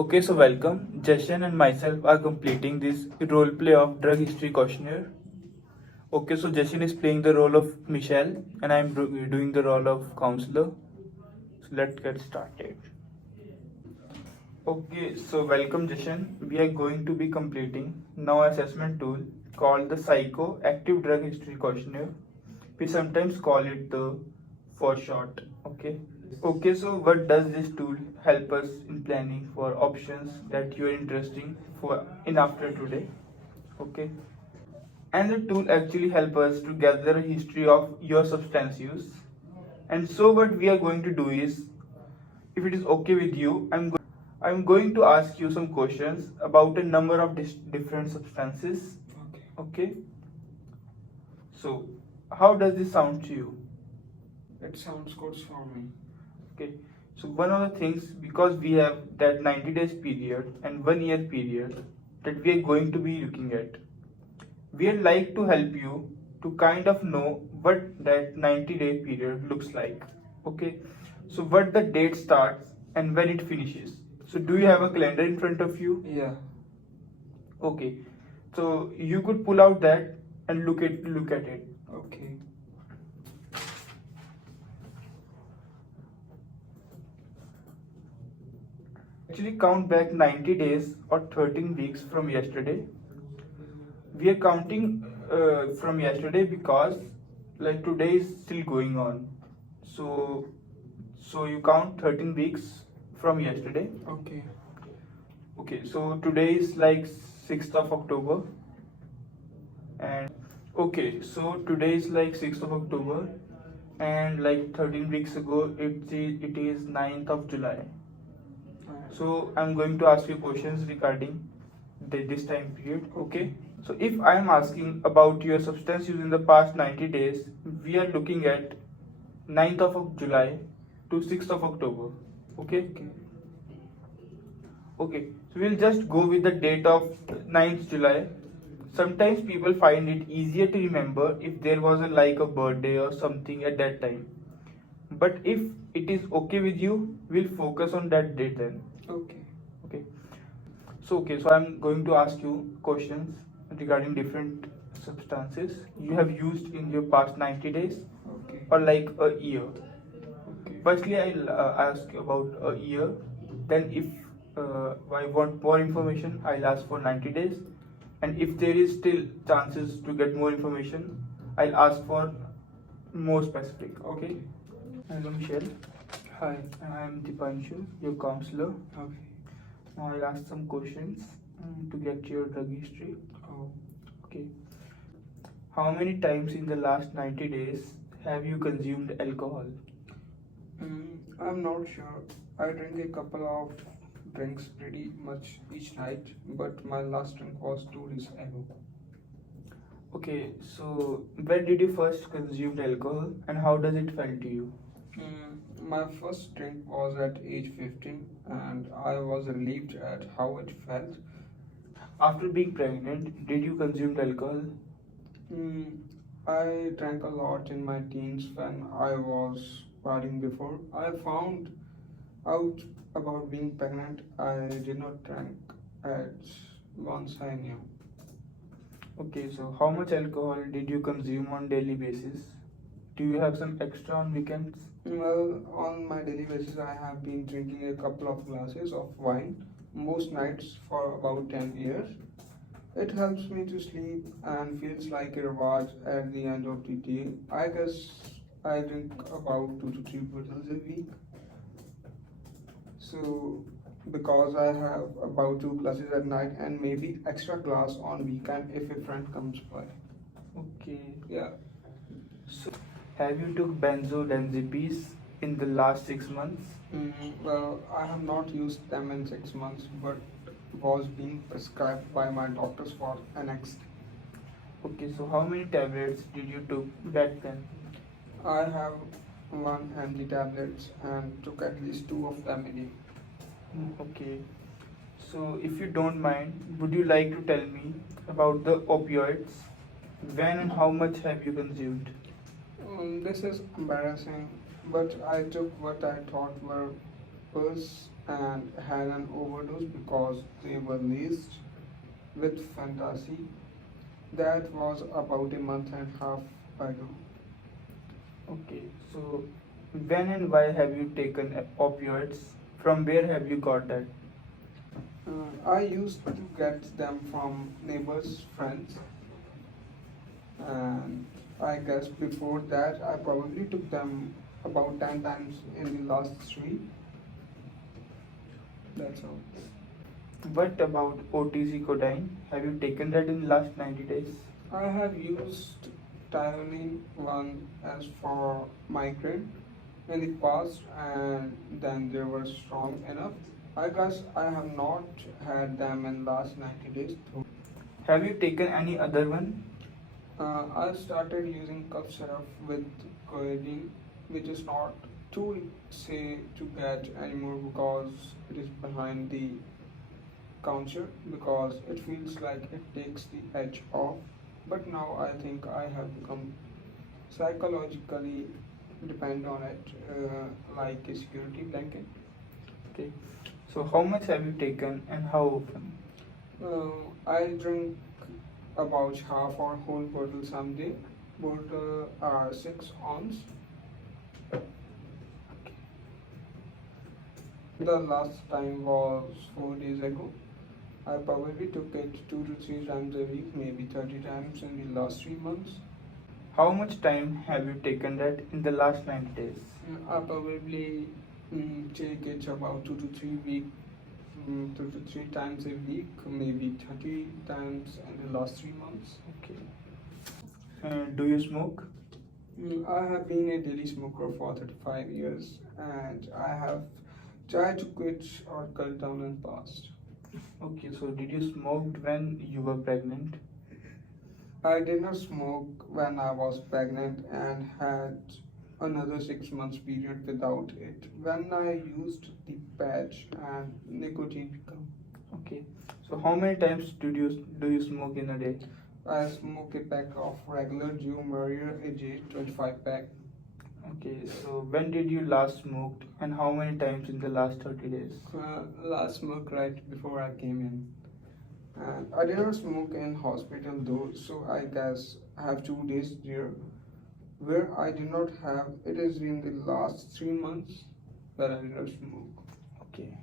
Okay, so welcome. Jashan and myself are completing this role play of drug history questionnaire. Okay, so Jashan is playing the role of Michelle and I'm doing the role of counselor. So let's get started. Okay, so welcome Jashan. We are going to be completing now assessment tool called the Psychoactive Drug History Questionnaire. We sometimes call it the for short. Okay. Okay, so what does this tool help us in planning for options that you are interesting for in after today? Okay. And the tool actually help us to gather a history of your substance use. And so what we are going to do is, if it is okay with you, I'm going to ask you some questions about a number of different substances. Okay. So, how does this sound to you? It sounds good for me. Okay. So one of the things, because we have that 90 days period and 1 year period that we are going to be looking at, we would like to help you to kind of know what that 90-day period looks like. Okay. So what the date starts and when it finishes. So do you have a calendar in front of you? Yeah. Okay. So you could pull out that and look at it. Okay. Actually count back 90 days or 13 weeks from yesterday. We are counting from yesterday because like today is still going on. So you count 13 weeks from yesterday. Okay. Okay, so today is like 6th of October. And okay, so today is like 6th of October and like 13 weeks ago it is 9th of July. So I'm going to ask you questions regarding this time period. Okay. So if I am asking about your substance use in the past 90 days, we are looking at 9th of July to 6th of October. Okay. Okay. So we'll just go with the date of 9th July. Sometimes people find it easier to remember if there was like a birthday or something at that time. But if it is okay with you, we'll focus on that date then. Okay. Okay. So I'm going to ask you questions regarding different substances you have used in your past 90 days Okay. or like a year. Okay. Firstly, I'll ask about a year. Then, if I want more information, I'll ask for 90 days. And if there is still chances to get more information, I'll ask for more specific. Okay. Hello, Michelle. Hi. And I'm Dipanshu, your counselor. Okay. Now I'll ask some questions to get your drug history. Oh. Okay. How many times in the last 90 days have you consumed alcohol? I'm not sure. I drink a couple of drinks pretty much each night, but my last drink was 2 days ago. Okay, so when did you first consume alcohol and how does it felt to you? My first drink was at age 15 and I was relieved at how it felt. After being pregnant, did you consume alcohol? I drank a lot in my teens when I was partying before. I found out about being pregnant. I did not drink at once I knew. Okay, so how much alcohol did you consume on daily basis? Do you have some extra on weekends? Well, on my daily basis, I have been drinking a couple of glasses of wine most nights for about 10 years. It helps me to sleep and feels like a reward at the end of the day. I guess I drink about 2 to 3 bottles a week. So, because I have about 2 glasses at night and maybe extra glass on weekend if a friend comes by. Okay. Yeah. So, have you took benzodiazepines in the last 6 months? Well, I have not used them in 6 months, but was being prescribed by my doctors for next. Okay, so how many tablets did you took back then? I have 1 mg tablets and took at least 2 of them a day. Okay. So if you don't mind, would you like to tell me about the opioids? When and how much have you consumed? This is embarrassing, but I took what I thought were pills and had an overdose because they were laced with fantasy. That was about a month and a half ago. Okay, so when and why have you taken opioids? From where have you got that? I used to get them from neighbors, friends, and I guess before that I probably took them about 10 times in the last 3. That's all. What about OTC codeine? Have you taken that in last 90 days? I have used Tylenol one as for migraine in the past, and then they were strong enough. I guess I have not had them in last 90 days. Have you taken any other one? I started using cough syrup with codeine, which is not too say to get anymore because it is behind the counter because it feels like it takes the edge off. But now I think I have become psychologically depend on it, like a security blanket. Okay. So how much have you taken and how often? I drink about half or whole bottle someday. Bottle are 6 ounce. The last time was 4 days ago. I probably took it 2 to 3 times a week, maybe 30 times in the last 3 months. How much time have you taken that in the last 90 days? I probably take it about 2 to 3 week, 2 to 3 times a week, maybe 30 times in the last 3 months. Okay. Do you smoke? I have been a daily smoker for 35 years and I have tried to quit or cut down in past. Okay, so did you smoke when you were pregnant? I did not smoke when I was pregnant and had another 6 months period without it. When I used the patch and nicotine gum, Okay. So how many times do you smoke in a day? I smoke a pack of regular Joe Maria AJ 25 pack. Okay, so when did you last smoke and how many times in the last 30 days? Last smoke right before I came in. And I did not smoke in hospital though, so I guess I have 2 days there where I did not have. It is in the last 3 months that I did not smoke. Okay.